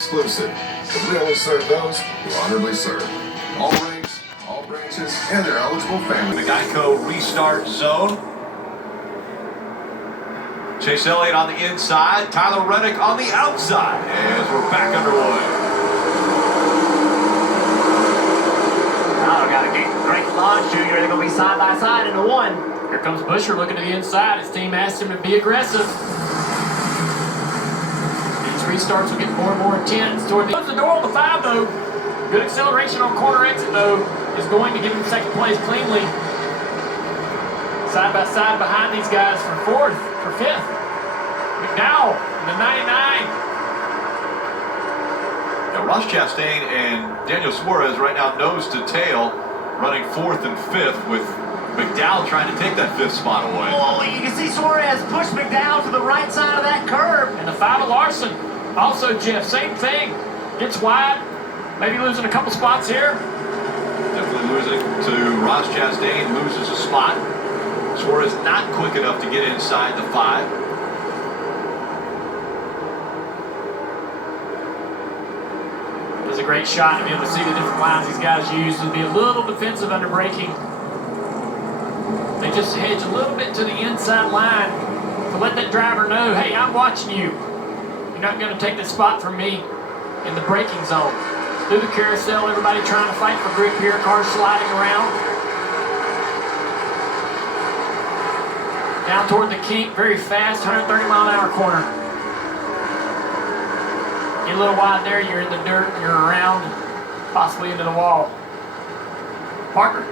Exclusive, because we only serve those who honorably serve. All ranks, all branches, and their eligible family. The Geico restart zone. Chase Elliott on the inside, Tyler Reddick on the outside as we're back underway. Tyler got a great launch, Junior. They're going to be side by side into one. Here comes Busher looking to the inside. His team asked him to be aggressive. These restarts will get more and more intense toward the... Close the door on the 5, though. Good acceleration on corner exit, though, is going to give him second place cleanly. Side by side behind these guys for fourth, for fifth. McDowell, the 99. Now Ross Chastain and Daniel Suarez right now nose to tail, running fourth and fifth with McDowell trying to take that fifth spot away. Oh, you can see Suarez push McDowell to the right side of that curb. And the 5 of Larson, also Jeff, same thing. Gets wide, maybe losing a couple spots here. Definitely losing to Ross Chastain, loses a spot. Suarez not quick enough to get inside the 5. It was a great shot to be able to see the different lines these guys use to be a little defensive under braking. They just hedge a little bit to the inside line to let that driver know, hey, I'm watching you. You're not going to take this spot from me in the braking zone. Through the carousel, everybody trying to fight for grip here, cars sliding around. Down toward the kink, very fast, 130-mile-an-hour corner. Get a little wide there, you're in the dirt, you're around, possibly into the wall. Parker.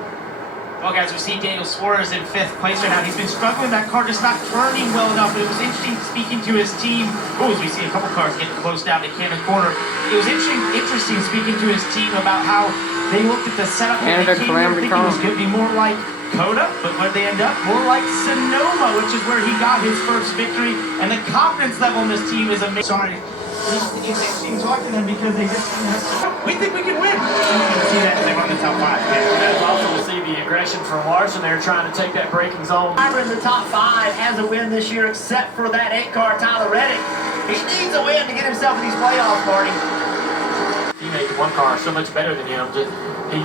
Well, guys, we see Daniel Suarez in 5th place right now. He's been struggling, that car just not turning well enough. But it was interesting speaking to his team. Oh, as we see a couple cars getting close down to Cannon Corner. It was interesting speaking to his team about how they looked at the setup and they came here thinking it was going to be more like Coda, but where they end up, more like Sonoma, which is where he got his first victory. And the confidence level in this team is amazing. Sorry. It's interesting talking to them because they just we think we can win. You can see that they run the top 5. That's awesome to see the aggression from Larson there trying to take that braking zone. Driver in the top 5 has a win this year except for that 8-car Tyler Reddick. He needs a win to get himself in these playoffs, Marty. He made one car so much better than him. He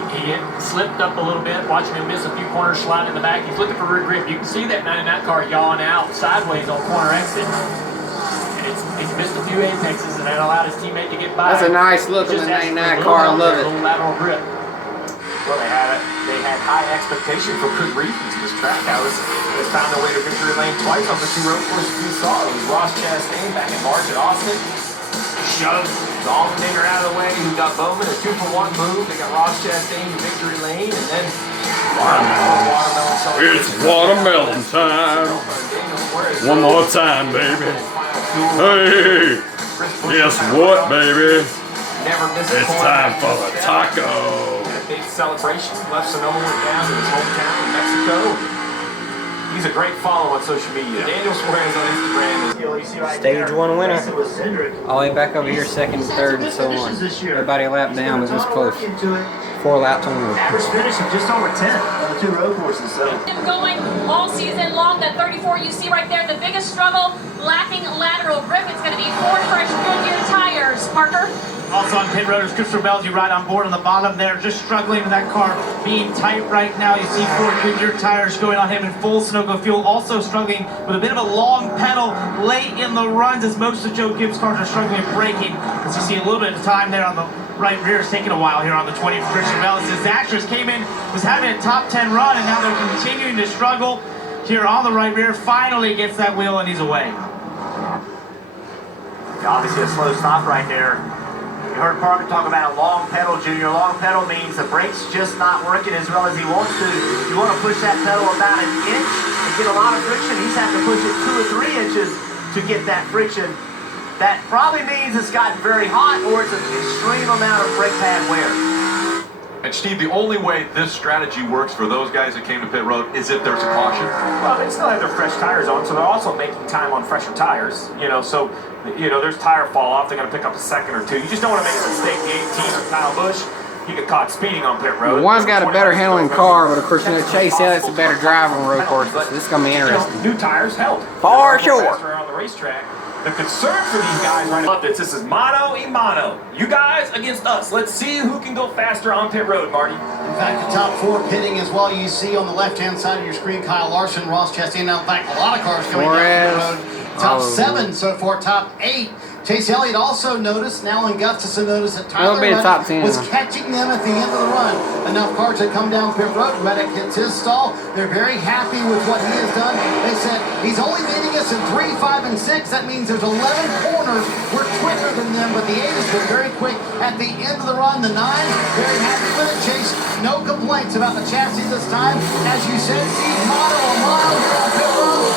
slipped up a little bit, watching him miss a few corners, slide in the back. He's looking for rear grip. You can see that 99 car yawing out sideways on corner exit. He's missed a few apexes, and that allowed his teammate to get by. That's a nice look on the 99 car. I love it. Lateral grip. Well, they had high expectation for good reasons. This track has found their way to victory lane twice on the 2 road courses we saw. It was Ross Chastain back in March at Austin. Shoved the Allmendinger out of the way, who got Bowman a 2-for-1 move. They got Ross Chastain to victory lane, and then it's watermelon time. One more time, baby. Hey, guess what, baby? It's time for the taco. A big celebration. Left Sonoma, went down to his hometown in Mexico. He's a great follow on social media. Daniel Suarez on Instagram. Stage 1 winner. All the way back over here, 2nd, 3rd, and so on. Everybody a lap down was this close. 4 laps on the Average finish of just over 10 on the 2 road courses. So going all season long, that 34 you see right there, the biggest struggle, lacking lateral grip. It's going to be 4 fresh Goodyear tires. Parker? Also on pit road is Christopher Belgi right on board on the bottom there, just struggling with that car being tight right now. You see 4 Goodyear tires going on him in full Sunoco fuel, also struggling with a bit of a long pedal late in the runs as most of Joe Gibbs' cars are struggling with braking. As you see a little bit of time there on the right rear is taking a while here on the 20 for Christian Bellis. Zastras came in, was having a top 10 run, and now they're continuing to struggle here on the right rear. Finally gets that wheel and he's away. Obviously a slow stop right there. You heard Parker talk about a long pedal, Junior. Long pedal means the brake's just not working as well as he wants to. You want to push that pedal about an inch and get a lot of friction. He's having to push it 2 or 3 inches to get that friction. That probably means it's gotten very hot or it's an extreme amount of brake pad wear. And Steve, the only way this strategy works for those guys that came to pit road is if there's a caution. Well, they still have their fresh tires on, so they're also making time on fresher tires. There's tire fall off. They're going to pick up a 2nd or 2. You just don't want to make a mistake. The 18 or Kyle Busch, he got caught speeding on pit road. One's got a better handling car, but of course, Chase Elliott's a better driver on road courses. So this is going to be interesting. New tires help. For sure. On the racetrack. The concern for these guys right now, this is mano a mano. You guys against us. Let's see who can go faster on pit road, Marty. In fact, the top 4 pitting as well. You see on the left-hand side of your screen, Kyle Larson, Ross Chastain. Now, in fact, a lot of cars coming down the road. Top 7 so far, top 8. Chase Elliott also noticed, and Alan Gustafson noticed that Tyler Reddick was catching them at the end of the run. Enough cars had come down pit road. Reddick hits his stall. They're very happy with what he has done. They said, he's only beating us in 3, 5, and 6. That means there's 11 corners. We're quicker than them, but the 8 has been very quick at the end of the run. The 9, very happy with it. Chase, no complaints about the chassis this time. As you said, Steve, mile a mile here on pit road.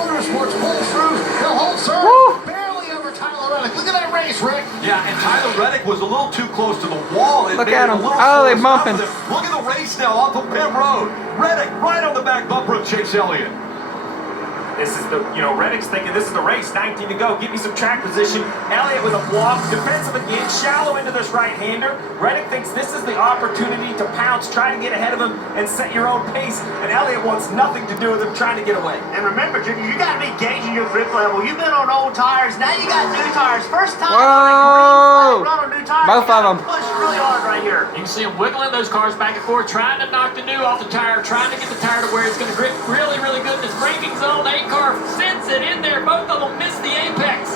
Motorsports pulls through. They'll hold serve. Barely over Tyler Reddick. Look at that race, Rick. Yeah, and Tyler Reddick was a little too close to the wall. Look at him. Oh, they're bumping. Look at the race now off of pit road. Reddick right on the back bumper of Chase Elliott. This is the, Reddick's thinking this is the race, 19 to go. Give me some track position. Elliott with a block, defensive again, shallow into this right-hander. Reddick thinks this is the opportunity to pounce, try to get ahead of him and set your own pace. And Elliott wants nothing to do with him trying to get away. And remember, Junior, you got to be gauging your grip level. You've been on old tires, now you got new tires. First time on a new tire, both of them. Push really hard right here. You can see him wiggling those cars back and forth, trying to knock the new off the tire, trying to get the tire to where it's going to grip really, really good in this braking zone. Car sends it in there. Both of them miss the apex.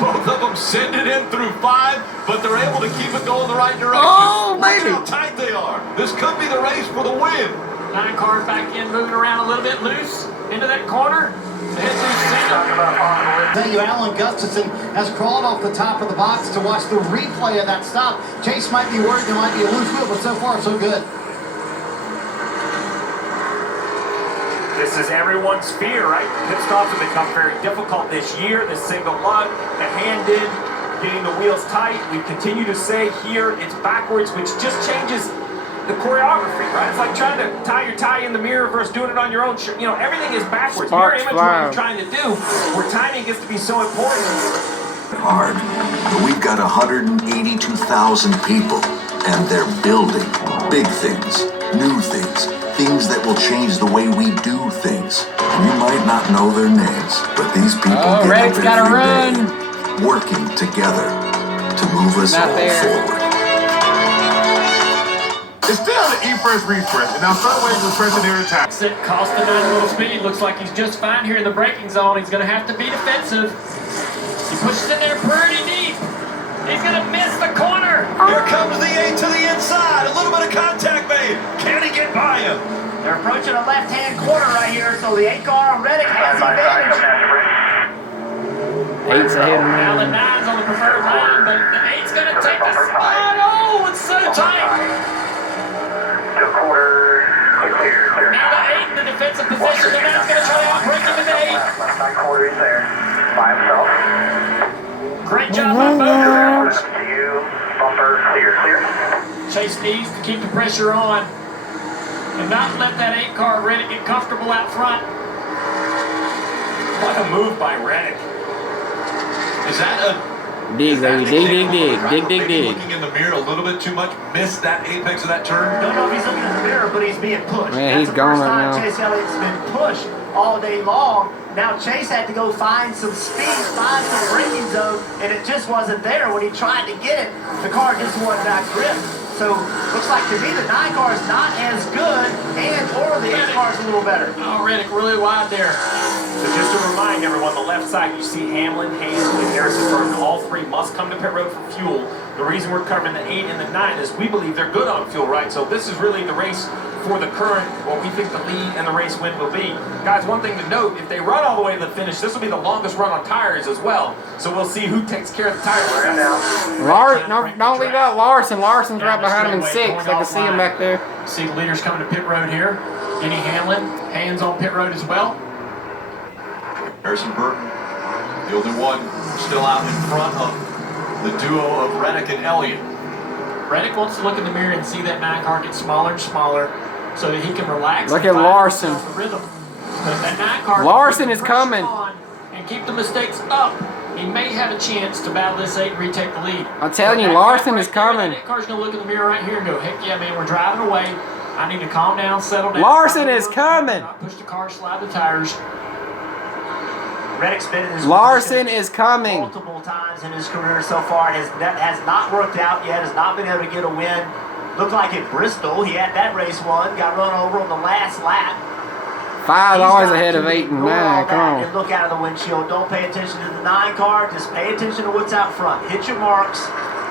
Both of them send it in through 5, but they're able to keep it going the right direction. Oh, baby. Look at how tight they are. This could be the race for the win. 9 cars back in, moving around a little bit loose into that corner. Head through center. Tell you, Alan Gustafson has crawled off the top of the box to watch the replay of that stop. Chase might be worried there might be a loose wheel, but so far so good. This is everyone's fear, right? Pit stops have become very difficult this year. The single lug, the hand-in, getting the wheels tight. We continue to say here it's backwards, which just changes the choreography, right? It's like trying to tie your tie in the mirror versus doing it on your own. Everything is backwards. Mirror image, what you're trying to do, where timing gets to be so important. Hard, but we've got 182,000 people, and they're building big things, new things. Things that will change the way we do things. And you might not know their names, but these people get up every day working together to move us all forward. It's down to E first refresh, and now Sunway refreshing their attack. It cost him 9 a little speed. Looks like he's just fine here in the braking zone. He's going to have to be defensive. He pushes in there pretty deep. He's going to miss the corner. Here comes the 8 to the inside. A little bit of contact made. Can he get by him? They're approaching a left-hand corner right here, so the 8 car on Reddick has the advantage. 8's ahead of me. Now the 9's on the preferred line, but the 8's going to take the spot. Oh, it's so tight. Now the 8 in the defensive position. The 9's going to try to outbreak him in the 8. Great job by both drivers. Chase needs to keep the pressure on and not let that 8 car Reddick get comfortable out front. What a move by Reddick. Is that a dig, baby, dig. Looking in the mirror a little bit too much, missed that apex of that turn? Don't know if he's looking in the mirror, but he's being pushed. Man, he's gone right now. Chase Elliott's been pushed all day long. Now Chase had to go find some speed, find some braking zone, and it just wasn't there. When he tried to get it, the car just wasn't that grip. So looks like to me the 9 car is not as good, or the 8 car is a little better. Oh, Reddick really wide there. So just to remind everyone, the left side, you see Hamlin, Hayes, and Harrison Burton. All 3 must come to pit road for fuel. The reason we're covering the 8 and the 9 is we believe they're good on fuel, right? So this is really the race for the current, what we think the lead and the race win will be. Guys, one thing to note, if they run all the way to the finish, this will be the longest run on tires as well. So we'll see who takes care of the tires. Don't leave out Larson. Larson's right behind him in 6. I can see him back there. See the leaders coming to pit road here. Denny Hamlin, hands on pit road as well. Harrison Burton, the only one still out in front of the duo of Reddick and Elliott. Reddick wants to look in the mirror and see that 9 car get smaller and smaller so that he can relax. Look at Larson. The rhythm. But that 9 car Larson is coming. And keep the mistakes up. He may have a chance to battle this 8 and retake the lead. I'm telling you, Larson is coming. That car's going to look in the mirror right here and go, heck yeah, man, we're driving away. I need to calm down, settle down. Larson is coming. Push the car, slide the tires. Reddick's been in his Larson is coming. multiple times in his career so far. That has not worked out yet. Has not been able to get a win. Looked like at Bristol, he had that race won. Got run over on the last lap. $5 ahead of 8 and 9. Come on. And look out of the windshield. Don't pay attention to the 9 car. Just pay attention to what's out front. Hit your marks.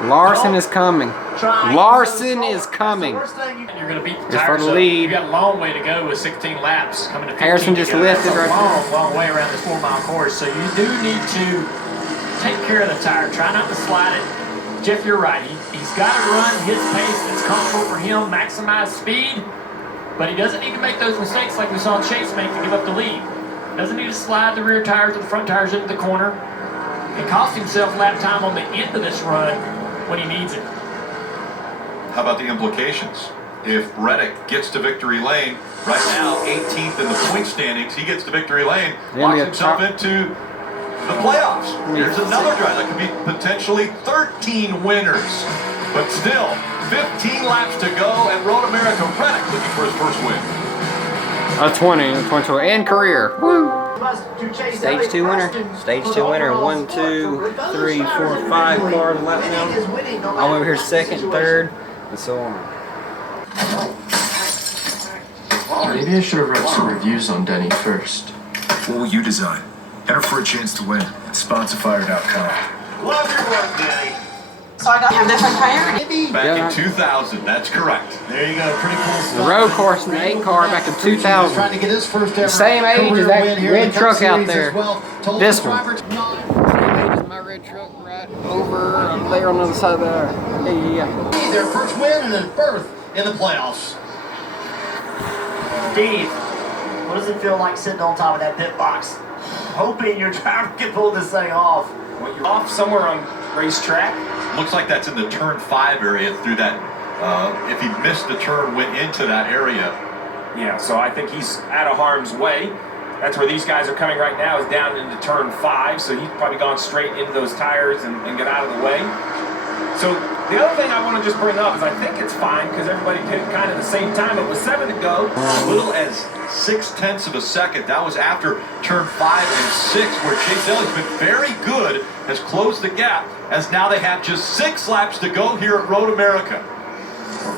Larson is coming. Larson is coming. You're going to beat the Just for tires the up. lead. You got a long way to go with 16 laps coming to 15. Harrison just lifted right there. Long way around this 4-mile course. So you do need to take care of the tire. Try not to slide it. Jeff, you're right. He's got to run his pace that's comfortable for him, maximize speed, but he doesn't need to make those mistakes like we saw Chase make to give up the lead. Doesn't need to slide the rear tires or the front tires into the corner and cost himself lap time on the end of this run when he needs it. How about the implications? If Reddick gets to victory lane, right now 18th in the point standings, he gets to victory lane, locks himself into the playoffs. Here's another drive that could be potentially 13 winners. But still, 15 laps to go, and Road America Reddick looking for his first win. A 22 and career. Woo! Stage 2 winner. Stage 2 winner. 1, 2, 3, 4, 5 cars lap now. I'm over here second, third, and so on. Maybe I should have read some reviews on Denny first. What will you design? Enter for a chance to win at sponsorfire.com. Love your work, Denny. So I got to have different priority. Back in 2000, that's correct. There you go, pretty cool stuff. The road course in the 8 car back in 2000. Trying to get his first ever The same age as that red truck out there. This one. Same age as my red truck right over there on the other side of the yeah. Their first win and a berth in the playoffs. Steve, what does it feel like sitting on top of that pit box, hoping your driver can pull this thing off? Well, you're off somewhere on racetrack. Looks like that's in the turn 5 area through that. If he missed the turn, went into that area. Yeah, so I think he's out of harm's way. That's where these guys are coming right now, is down into turn 5, so he's probably gone straight into those tires and get out of the way. So the other thing I want to just bring up is I think it's fine because everybody did kind of the same time. It was 7 to go. As little as 0.6 of a second. That was after turn 5 and 6, where Chase Elliott's been very good, has closed the gap, as now they have just 6 laps to go here at Road America.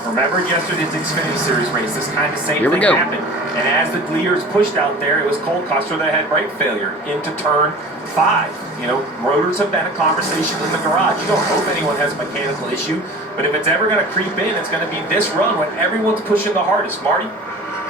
Remember yesterday's Xfinity Series race, this kind of same Here we thing go. happened. And as the leaders pushed out there, it was Cole Custer that had brake failure into turn 5. You know, rotors have been a conversation in the garage. You don't hope anyone has a mechanical issue, but if it's ever going to creep in, it's going to be this run when everyone's pushing the hardest. Marty?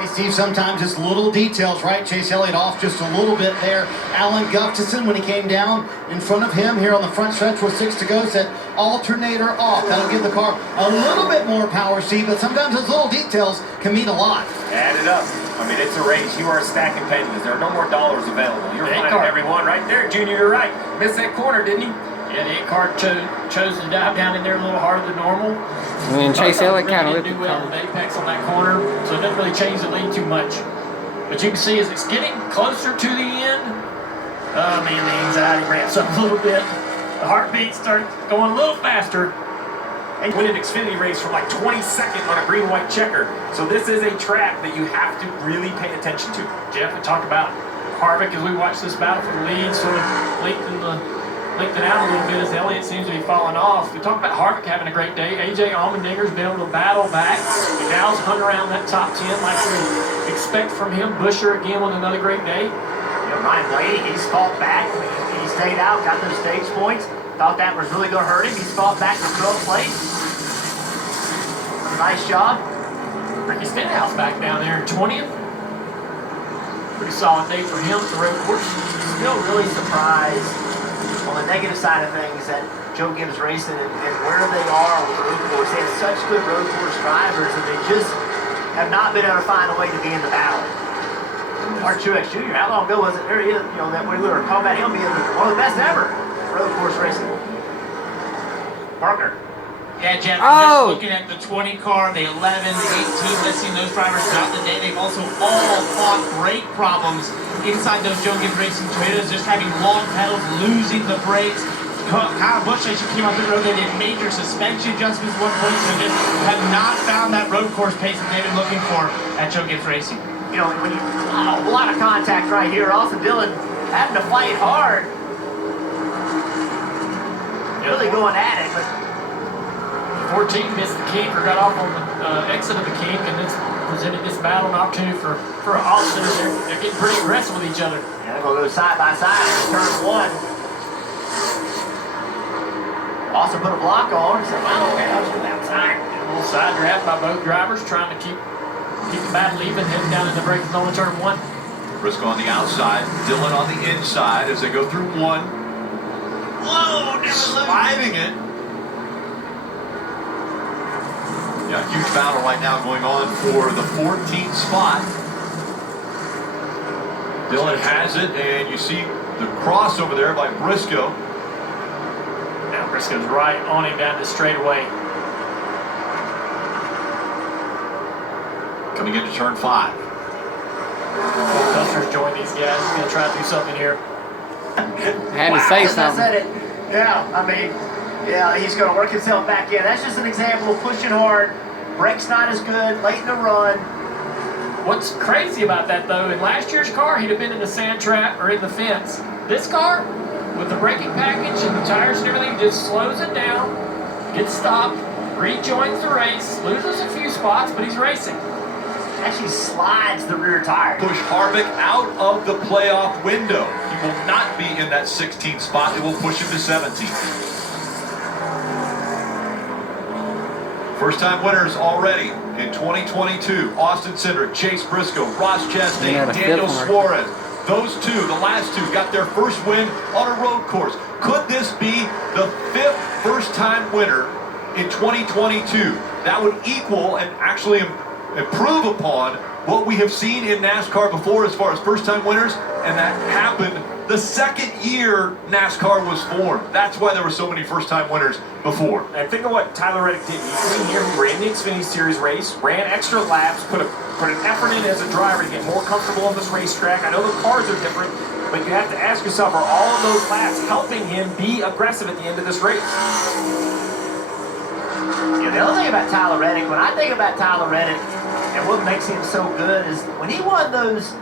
Hey, Steve, sometimes just little details, right? Chase Elliott off just a little bit there. Alan Gustafson, when he came down in front of him here on the front stretch with 6 to go, said alternator off. That'll give the car a little bit more power, Steve, but sometimes those little details can mean a lot. Add it up. I mean, it's a race. You are stacking pennies. There are no more dollars available. You're finding everyone right there. Junior, you're right. Missed that corner, didn't he? Yeah, the 8 car chose to dive down in there a little harder than normal. And then Chase Elliott kind of lifted do well with apex on that corner, so it doesn't really change the lead too much. But you can see as it's getting closer to the end, oh man, the anxiety ramps up a little bit. The heartbeat starts going a little faster. And win an Xfinity race from like 22nd on a green-white checker. So this is a track that you have to really pay attention to. Jeff, we talked about Harvick as we watch this battle for the lead, sort of lengthened out a little bit as Elliott seems to be falling off. We talked about Harvick having a great day. AJ Allmendinger's been able to battle back. McDowell's hung around that top 10 like we expect from him. Busher again with another great day. You know, Ryan Blaney, he's fought back. He stayed out, got those stage points. Thought that was really going to hurt him. He's fought back to 12th place. Nice job. Ricky Stenhouse back down there in 20th. Pretty solid day for him at the road course. Still really surprised on the negative side of things that Joe Gibbs Racing and where they are with the road course. They have such good road course drivers, and they just have not been able to find a way to be in the battle. Art Truex Jr., how long ago was it? There he is, you know, that we were talking about him being one of the best ever road course racing. Parker. Yeah, Jeff, just looking at the 20 car, the 11, the 18, listing those drivers throughout the day. They've also all fought brake problems inside those Joe Gibbs Racing Toyotas, just having long pedals, losing the brakes. Kyle Busch, as you came out the road, they did major suspension adjustments at one point, so just have not found that road course pace that they've been looking for at Joe Gibbs Racing. You know, when you a lot of contact right here. Austin Dillon having to fight hard. Really going at it, but 14 missed the kink or got off on the exit of the kink, and it's presented this battle and opportunity for Austin. They're getting pretty aggressive with each other. Yeah, they're going to go side by side in turn one. Austin put a block on. He said, "Oh, okay, I'll just go outside." A little side draft by both drivers, trying to keep the battle even, heading down in the braking zone in turn one. Briscoe on the outside, Dillon on the inside as they go through one. Whoa, never sliding it. Yeah, huge battle right now going on for the 14th spot. Dillon has it, and you see the cross over there by Briscoe. Now Briscoe's right on him down the straightaway. Coming into turn 5. Custer's joined these guys. He's going to try to do something here. Had to say I something. said it. Yeah, I mean, yeah, he's going to work himself back in. That's just an example of pushing hard. Brake's not as good, late in the run. What's crazy about that, though, in last year's car, he'd have been in the sand trap or in the fence. This car, with the braking package and the tires and everything, just slows it down, gets stopped, rejoins the race, loses a few spots, but he's racing. Actually slides the rear tire. Push Harvick out of the playoff window. He will not be in that 16th spot. It will push him to 17th. First-time winners already in 2022. Austin Cindric, Chase Briscoe, Ross Chastain, Daniel Suarez. Those two, the last two, got their first win on a road course. Could this be the 5th first-time winner in 2022? That would equal and actually improve upon what we have seen in NASCAR before as far as first-time winners, and that happened the second year NASCAR was formed. That's why there were so many first-time winners before. And think of what Tyler Reddick did. He's sitting here, he ran the Xfinity Series race, ran extra laps, put an effort in as a driver to get more comfortable on this racetrack. I know the cars are different, but you have to ask yourself, are all of those laps helping him be aggressive at the end of this race? Yeah, the other thing about Tyler Reddick, when I think about Tyler Reddick, and what makes him so good is when he won those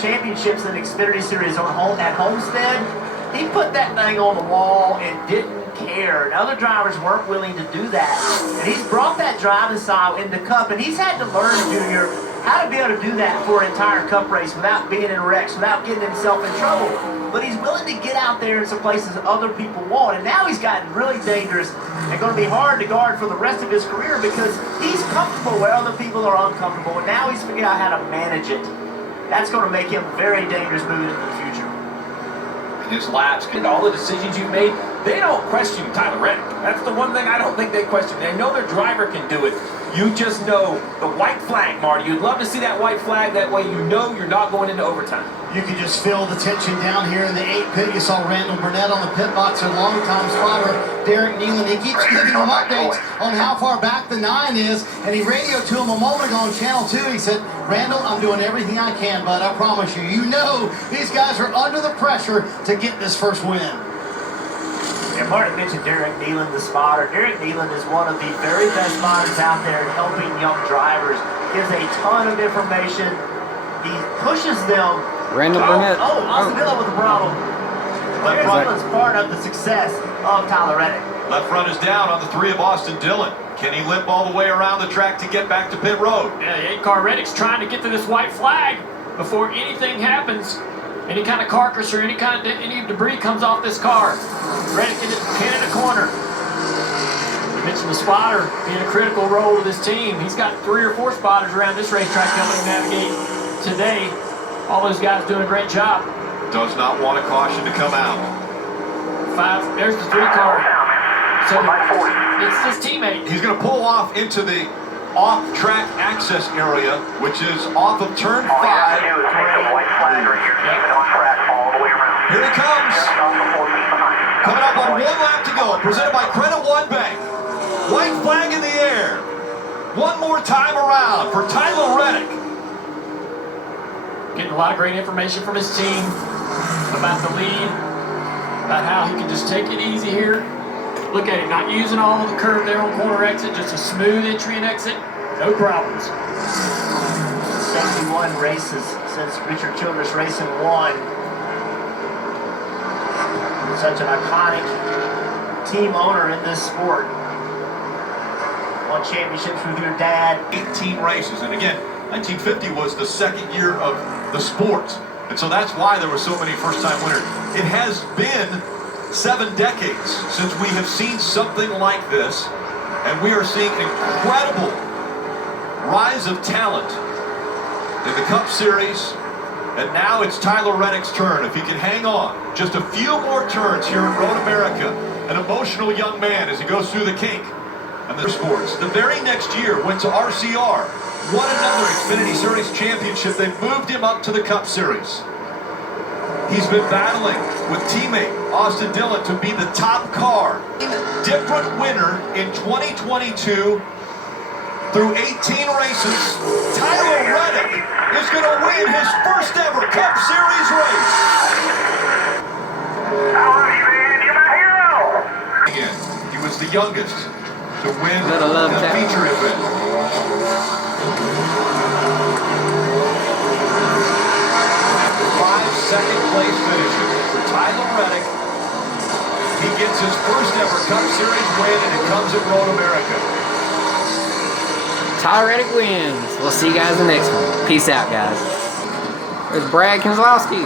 championships in the Xfinity Series at Homestead, he put that thing on the wall and didn't care. And other drivers weren't willing to do that. And he's brought that driving style into Cup, and he's had to learn, Junior, how to be able to do that for an entire Cup race without being in wrecks, without getting himself in trouble. But he's willing to get out there in some places other people won't. And now he's gotten really dangerous and going to be hard to guard for the rest of his career because he's comfortable where other people are uncomfortable. And now he's figured out how to manage it. That's going to make him very dangerous moving into the future. His laps, And all the decisions you've made, they don't question Tyler Reddick. That's the one thing I don't think they question. They know their driver can do it. You just know the white flag, Marty. You'd love to see that white flag. That way you know you're not going into overtime. You can just feel the tension down here in the 8 pit. You saw Randall Burnett on the pit box, a longtime spotter, Derek Nealon. He keeps giving him updates on how far back the 9 is, and he radioed to him a moment ago on Channel 2. He said, "Randall, I'm doing everything I can, bud. I promise you. You know these guys are under the pressure to get this first win." And Martin mentioned Derek Nealon, the spotter. Derek Nealon is one of the very best spotters out there helping young drivers. Gives a ton of information. He pushes them. Randall Burnett. Austin Dillon with a problem. But Dillon's part of the success of Tyler Reddick. left front is down on the 3 of Austin Dillon. Can he limp all the way around the track to get back to pit road? Yeah, the 8-car Reddick's trying to get to this white flag before anything happens. Any kind of carcass or any kind of any debris comes off this car. Reddick in the corner. We mentioned the spotter being a critical role with his team. He's got 3 or 4 spotters around this racetrack helping him navigate today. All those guys doing a great job. Does not want a caution to come out. 5, there's the 3-car. So it's his teammate. He's going to pull off into the off-track access area, which is off of turn 5. Here he comes. Coming up on 1 lap to go. Presented by Credit One Bank. White flag in the air. One more time around for Tyler Reddick. Getting a lot of great information from his team about the lead, about how he can just take it easy here. Look at him, not using all of the curve there on corner exit, just a smooth entry and exit, no problems. 71 races since Richard Childress Racing won. such an iconic team owner in this sport. Won championships with your dad. 18 races, and again, 1950 was the second year of the sport, and so that's why there were so many first-time winners. It has been 7 decades since we have seen something like this, and we are seeing incredible rise of talent in the Cup Series. And now it's Tyler Reddick's turn. If he can hang on just a few more turns here at Road America, an emotional young man as he goes through the kink and the sports. The very next year went to RCR, won another Xfinity Series championship. They moved him up to the Cup Series. He's been battling with teammate Austin Dillon to be the top car. Different winner in 2022 through 18 races. Tyler Reddick is going to win his first ever Cup Series race. I love you, man. You're my hero. Again, he was the youngest to win love the feature event. Five second-place finishes for Tyler Reddick. He gets his first ever Cup Series win, and it comes at Road America. Tyler Reddick wins. We'll see you guys in the next one. Peace out, guys. There's Brad Keselowski.